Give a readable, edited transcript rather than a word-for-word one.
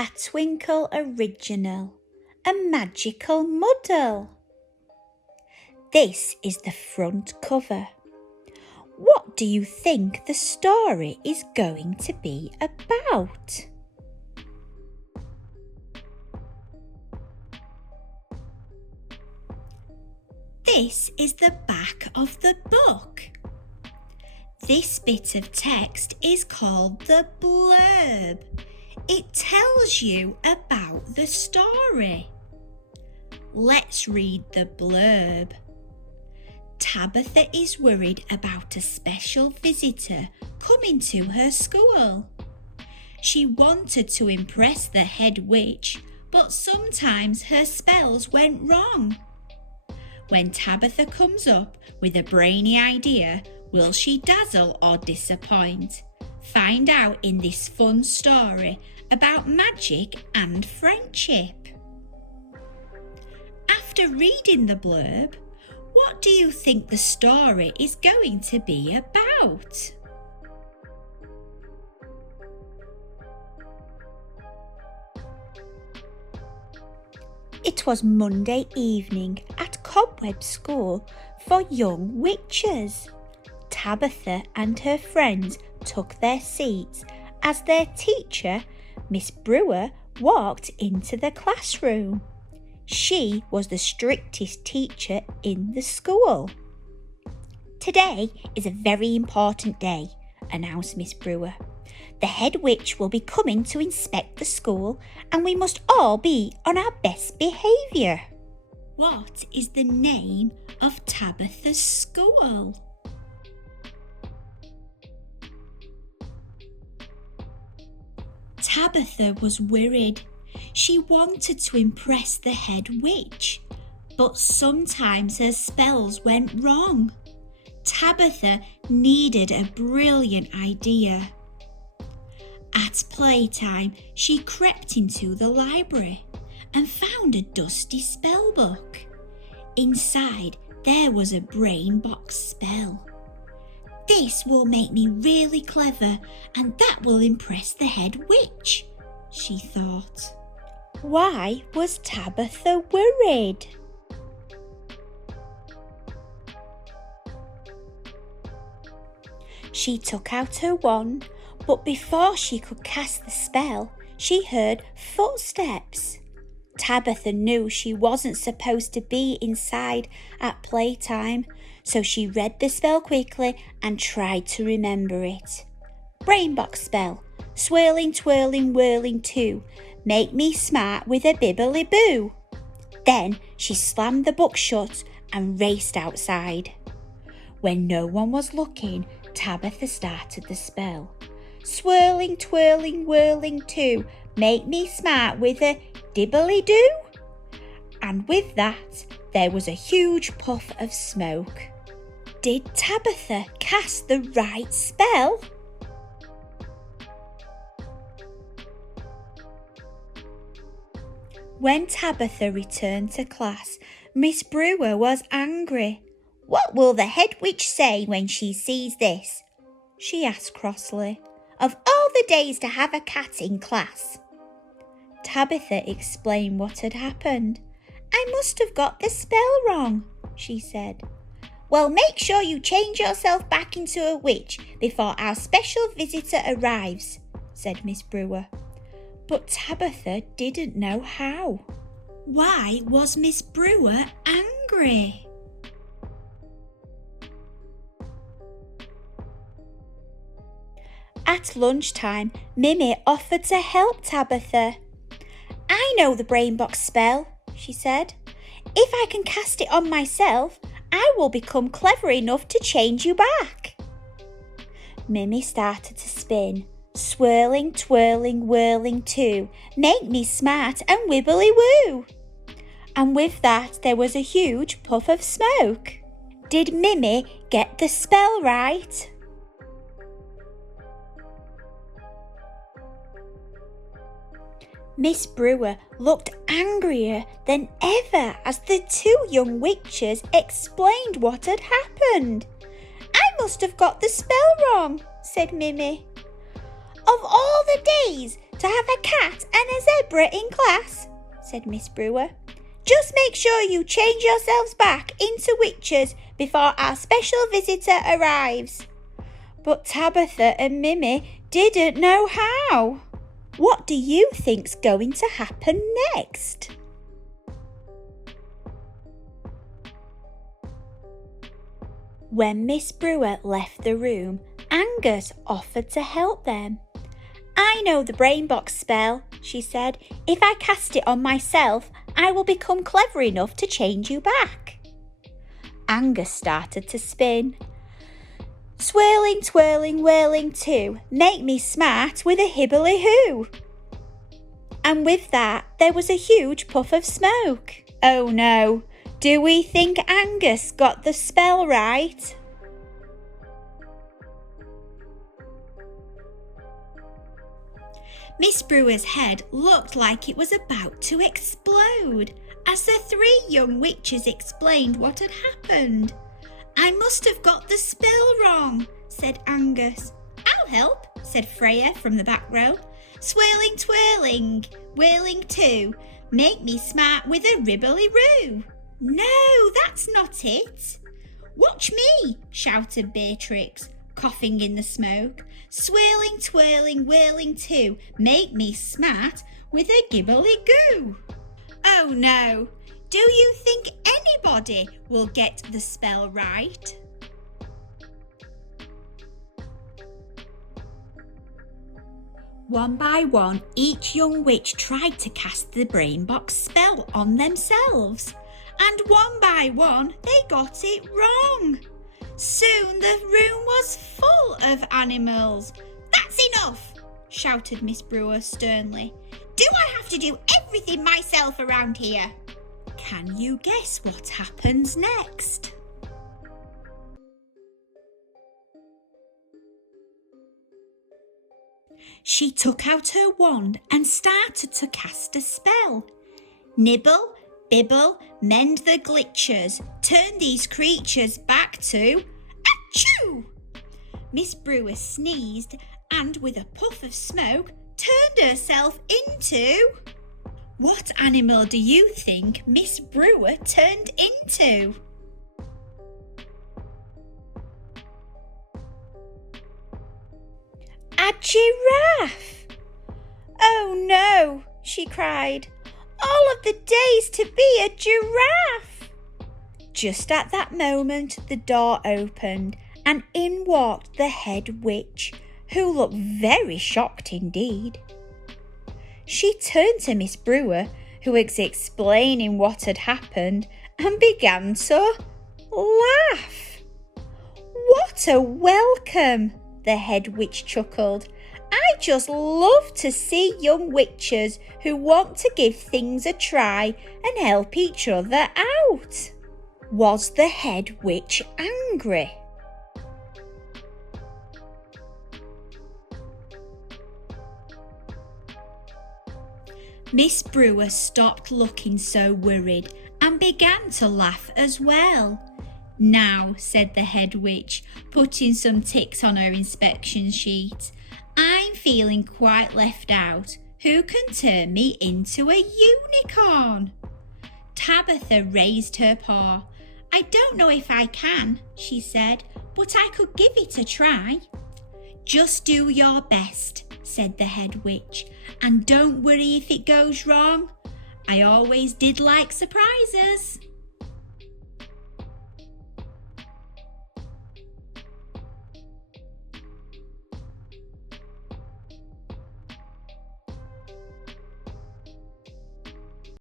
A Twinkl original, A Magical Muddle. This is the front cover. What do you think the story is going to be about? This is the back of the book. This bit of text is called the blurb. It tells you about the story. Let's read the blurb. Tabitha is worried about a special visitor coming to her school. She wanted to impress the head witch, but sometimes her spells went wrong. When Tabitha comes up with a brainy idea, will she dazzle or disappoint? Find out in this fun story about magic and friendship. After reading the blurb, what do you think the story is going to be about? It was Monday evening at Cobweb School for young witches. Tabitha and her friends took their seats as their teacher, Miss Brewer, walked into the classroom. She was the strictest teacher in the school. Today is a very important day, announced Miss Brewer. The head witch will be coming to inspect the school and we must all be on our best behaviour. What is the name of Tabitha's school? Tabitha was worried. She wanted to impress the head witch, but sometimes her spells went wrong. Tabitha needed a brilliant idea. At playtime, she crept into the library and found a dusty spell book. Inside, there was a brain box spell. This will make me really clever and that will impress the head witch, she thought. Why was Tabitha worried? She took out her wand, but before she could cast the spell, she heard footsteps. Tabitha knew she wasn't supposed to be inside at playtime, so she read the spell quickly and tried to remember it. Brainbox spell, swirling, twirling, whirling too, make me smart with a bibbly boo. Then she slammed the book shut and raced outside. When no one was looking, Tabitha started the spell. Swirling, twirling, whirling too, make me smart with a dibbly doo. And with that, there was a huge puff of smoke. Did Tabitha cast the right spell? When Tabitha returned to class, Miss Brewer was angry. What will the head witch say when she sees this? She asked crossly. Of all the days to have a cat in class. Tabitha explained what had happened. I must have got the spell wrong, she said. Well, make sure you change yourself back into a witch before our special visitor arrives, said Miss Brewer. But Tabitha didn't know how. Why was Miss Brewer angry? At lunchtime, Mimi offered to help Tabitha. I know the brainbox spell, she said. If I can cast it on myself, I will become clever enough to change you back. Mimi started to spin. Swirling, twirling, whirling too, make me smart and wibbly woo. And with that there was a huge puff of smoke. Did Mimi get the spell right? Miss Brewer looked angrier than ever as the two young witches explained what had happened. I must have got the spell wrong, said Mimi. Of all the days to have a cat and a zebra in class, said Miss Brewer. Just make sure you change yourselves back into witches before our special visitor arrives. But Tabitha and Mimi didn't know how. What do you think's going to happen next? When Miss Brewer left the room, Angus offered to help them. I know the brain box spell, she said. If I cast it on myself, I will become clever enough to change you back. Angus started to spin. Swirling, twirling, whirling too, make me smart with a hibbly-hoo. And with that, there was a huge puff of smoke. Oh no, do we think Angus got the spell right? Miss Brewer's head looked like it was about to explode as the three young witches explained what had happened. I must have got the spell wrong, said Angus. I'll help, said Freya from the back row. Swirling, twirling, whirling too, make me smart with a ribbly-roo. No, that's not it. Watch me, shouted Beatrix, coughing in the smoke. Swirling, twirling, whirling too, make me smart with a gibbly-goo. Oh no, do you think anybody will get the spell right? One by one, each young witch tried to cast the brain box spell on themselves, and one by one they got it wrong. Soon the room was full of animals. That's enough, shouted Miss Brewer sternly. Do I have to do everything myself around here? Can you guess what happens next? She took out her wand and started to cast a spell. Nibble, bibble, mend the glitches, turn these creatures back to... Achoo! Miss Brewer sneezed and with a puff of smoke turned herself into... What animal do you think Miss Brewer turned into? A giraffe! Oh no, she cried. All of the days to be a giraffe! Just at that moment, the door opened and in walked the head witch, who looked very shocked indeed. She turned to Miss Brewer, who was explaining what had happened, and began to laugh. What a welcome, the head witch chuckled. I just love to see young witches who want to give things a try and help each other out. Was the head witch angry? Miss Brewer stopped looking so worried and began to laugh as well. Now, said the head witch, putting some ticks on her inspection sheet, I'm feeling quite left out. Who can turn me into a unicorn? Tabitha raised her paw. I don't know if I can, she said, but I could give it a try. Just do your best, said the head witch, and don't worry if it goes wrong. I always did like surprises.